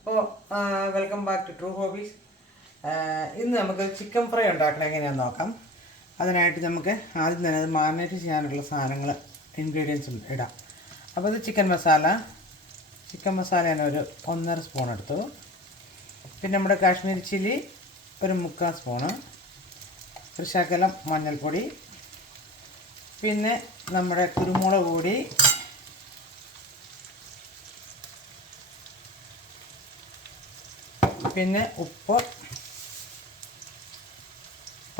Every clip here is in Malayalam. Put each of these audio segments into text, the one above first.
അപ്പോൾ welcome back to true hobbies ഇന്ന് നമുക്ക് ചിക്കൻ ഫ്രൈ ഉണ്ടാക്കണം. എങ്ങനെയാണെന്ന് നോക്കാം. അതിനായിട്ട് നമുക്ക് ആദ്യം തന്നെ അത് മാരിനേറ്റ് ചെയ്യാനുള്ള സാധനങ്ങൾ ഇൻഗ്രീഡിയൻസ് ഇടാം. അപ്പോൾ ഇത് ചിക്കൻ മസാല ചിക്കൻ മസാല ഞാൻ ഒരു ഒന്നര സ്പൂൺ എടുത്തു. പിന്നെ നമ്മുടെ കാശ്മീരി ചില്ലി ഒരു മുക്കാൽ സ്പൂണ് ഒരു മഞ്ഞൾപ്പൊടി. പിന്നെ നമ്മുടെ കുരുമുളക് പൊടി. പിന്നെ ഉപ്പ്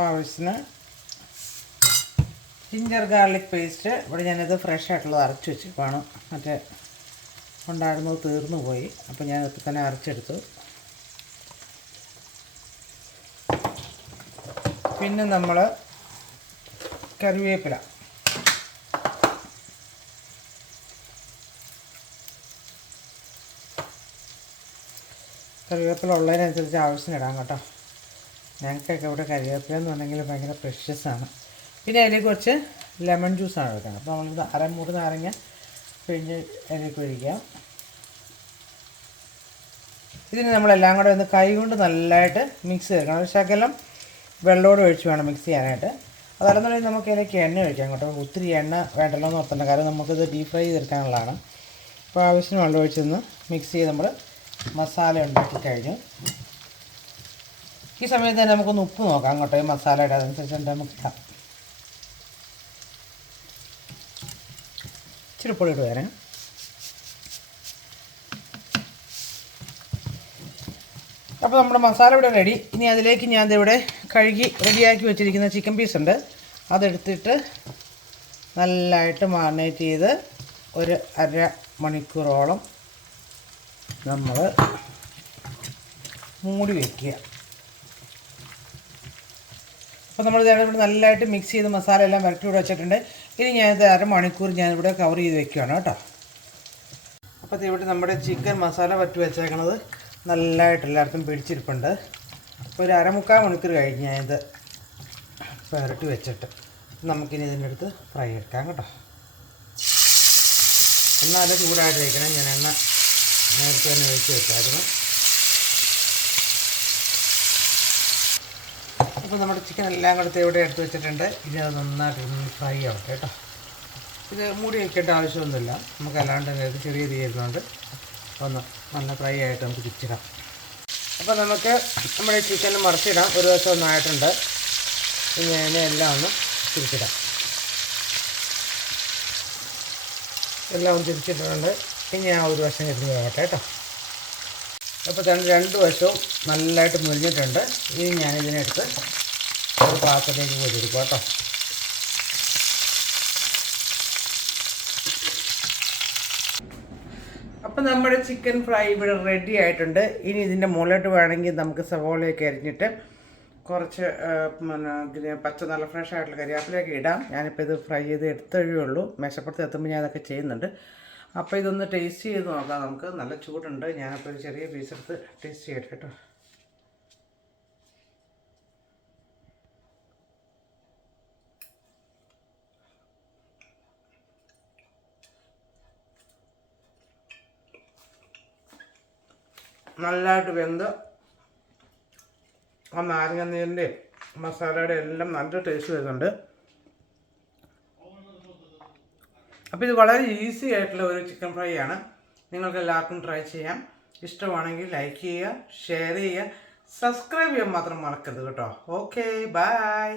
ആവശ്യത്തിന് ജിഞ്ചർ ഗാർലിക് പേസ്റ്റ് ഇവിടെ ഞാനിത് ഫ്രഷ് ആയിട്ടുള്ളത് അരച്ച് വെച്ചേക്കാണ് മറ്റേ ഉണ്ടായിരുന്നത് തീർന്നു പോയി. അപ്പോൾ ഞാൻ ഇപ്പം തന്നെ അരച്ചെടുത്തു. പിന്നെ നമ്മൾ കറിവേപ്പില. കറിവേപ്പില ഉള്ളതിനനുസരിച്ച് ആവശ്യത്തിന് ഇടാം കേട്ടോ. ഞങ്ങൾക്കൊക്കെ ഇവിടെ കറിവേപ്പില എന്ന് പറഞ്ഞെങ്കിൽ ഭയങ്കര പ്രഷ്യസാണ് പിന്നെ അതിലേക്ക് കുറച്ച് ലെമൺ ജ്യൂസാണ് എടുക്കുന്നത് അപ്പോൾ നമ്മൾ അരമൂറ് നാരങ്ങ പിഴിഞ്ഞ് അതിലേക്ക് ഒഴിക്കാം. ഇതിന് നമ്മളെല്ലാം കൂടെ ഒന്ന് കൈ കൊണ്ട് നല്ലതായിട്ട് മിക്സ് ചെയ്തെടുക്കണം. ശകലം വെള്ളമോട് ഒഴിച്ച് വേണം മിക്സ് ചെയ്യാനായിട്ട്. അതല്ലെന്നുണ്ടെങ്കിൽ നമുക്ക് ഇതിലേക്ക് എണ്ണ ഒഴിക്കാം കേട്ടോ. ഒത്തിരി എണ്ണ വേണ്ടല്ലോ എന്ന് ഓർത്തണ്ട കാരണം നമുക്കിത് ഡീപ് ഫ്രൈ ചെയ്തെടുക്കാനുള്ളതാണ്. അപ്പോൾ ആവശ്യത്തിന് വെള്ളം ഒഴിച്ചൊന്ന് മിക്സ് ചെയ്ത് നമ്മൾ മസാല ഉണ്ടാക്കി കഴിഞ്ഞു. ഈ സമയത്ത് തന്നെ നമുക്കൊന്ന് ഉപ്പ് നോക്കാം കേട്ടോ. ഈ മസാലയുടെ അതനുസരിച്ച് നമുക്ക് ഇടാം. ഇച്ചിരി പൊടി തരാം അപ്പോൾ നമ്മുടെ മസാല ഇവിടെ റെഡി ഇനി അതിലേക്ക് ഞാൻ ഇവിടെ കഴുകി റെഡിയാക്കി വെച്ചിരിക്കുന്ന ചിക്കൻ പീസ് ഉണ്ട്. അതെടുത്തിട്ട് നല്ലതായിട്ട് മാറിനേറ്റ് ചെയ്ത് ഒരു അര മണിക്കൂറോളം നമ്മൾ മൂടി വയ്ക്കുക അപ്പോൾ നമ്മൾ ഇവിടെ നല്ലതായിട്ട് മിക്സ് ചെയ്ത് മസാല എല്ലാം വരട്ടി ഇവിടെ വെച്ചിട്ടുണ്ട്. ഇനി ഞാൻ ഞാനിത് അരമണിക്കൂർ ഞാനിവിടെ കവർ ചെയ്ത് വെക്കുകയാണ് കേട്ടോ. അപ്പോൾ ഇത് ഇവിടെ നമ്മുടെ ചിക്കൻ മസാല വരട്ടി വെച്ചേക്കണത് നല്ലതായിട്ട് എല്ലായിടത്തും പിടിച്ചിരിപ്പുണ്ട്. അപ്പോൾ ഒരു അരമുക്കാൽ മണിക്കൂർ കഴിഞ്ഞ് ഞാനിത് പുരട്ടി വെച്ചിട്ട് നമുക്കിനി ഇതിന്റെ അടുത്ത് ഫ്രൈ എടുക്കാം കേട്ടോ. എന്നാലും ചൂടായിട്ട് വയ്ക്കണം ഞാൻ എണ്ണ നേരത്തെ തന്നെ ഒഴിച്ച് വെച്ചായിരുന്നു അപ്പോൾ നമ്മുടെ ചിക്കൻ എല്ലാം കൂടെ ഇവിടെ എടുത്ത് വെച്ചിട്ടുണ്ട്. ഇനി അത് നന്നായിട്ട് ഫ്രൈ ആവട്ടെ കേട്ടോ. ഇത് മൂടി വയ്ക്കേണ്ട ആവശ്യമൊന്നുമില്ല. നമുക്ക് അല്ലാണ്ട് തന്നെ ചെറിയ തീരുന്നുണ്ട് ഒന്ന് നല്ല ഫ്രൈ ആയിട്ട് നമുക്ക് തിരിച്ചിടാം അപ്പോൾ നമുക്ക് നമ്മുടെ ചിക്കൻ മറിച്ചിടാം. ഒരു ദിവസം ഒന്നായിട്ടുണ്ട് ഇനി അതിനെ എല്ലാം ഒന്ന് തിരിച്ചിടാം എല്ലാം ഒന്ന് തിരിച്ചിട്ടുണ്ട് ഇനി ഞാൻ ഒരു വശം ഇരുന്ന് വേവട്ടെ കേട്ടോ. അപ്പോൾ തന്നെ രണ്ട് വശവും നല്ലതായിട്ട് മുരിഞ്ഞിട്ടുണ്ട്. ഇനി ഞാനിതിനെടുത്ത് ഒരു പാത്രത്തിലേക്ക് പോയിരിക്കും കേട്ടോ. അപ്പം നമ്മുടെ ചിക്കൻ ഫ്രൈ ഇവിടെ റെഡി ആയിട്ടുണ്ട്. ഇനി ഇതിന്റെ മുകളിലോട്ട് വേണമെങ്കിൽ നമുക്ക് സവോളയൊക്കെ അരിഞ്ഞിട്ട് കുറച്ച് പച്ച നല്ല ഫ്രഷ് ആയിട്ടുള്ള കരിയാപ്പിലൊക്കെ ഇടാം. ഞാനിപ്പോൾ ഇത് ഫ്രൈ ചെയ്ത് എടുത്തഴേ ഉള്ളൂ. മേശപ്പുറത്ത് എത്തുമ്പോൾ ഞാൻ അതൊക്കെ ചെയ്യുന്നുണ്ട്. അപ്പോൾ ഇതൊന്ന് ടേസ്റ്റ് ചെയ്ത് നോക്കാം നമുക്ക്. നല്ല ചൂടുണ്ട്. ഞാനപ്പോൾ ഒരു ചെറിയ പീസ് എടുത്ത് ടേസ്റ്റ് ചെയ്യട്ടെ കേട്ടോ. നല്ലതായിട്ട് വെന്ത് ആ നാരങ്ങ നീരിന്റെയും മസാലയുടെ എല്ലാം നല്ല ടേസ്റ്റ് വരുന്നുണ്ട്. അപ്പോൾ ഇത് വളരെ ഈസി ആയിട്ടുള്ള ഒരു ചിക്കൻ ഫ്രൈ ആണ്. നിങ്ങൾക്ക് എല്ലാവർക്കും ട്രൈ ചെയ്യാം. ഇഷ്ടമാണെങ്കിൽ ലൈക്ക് ചെയ്യുക ഷെയർ ചെയ്യുക സബ്സ്ക്രൈബ് ചെയ്യാൻ മാത്രം മറക്കരുത് കേട്ടോ. Okay bye.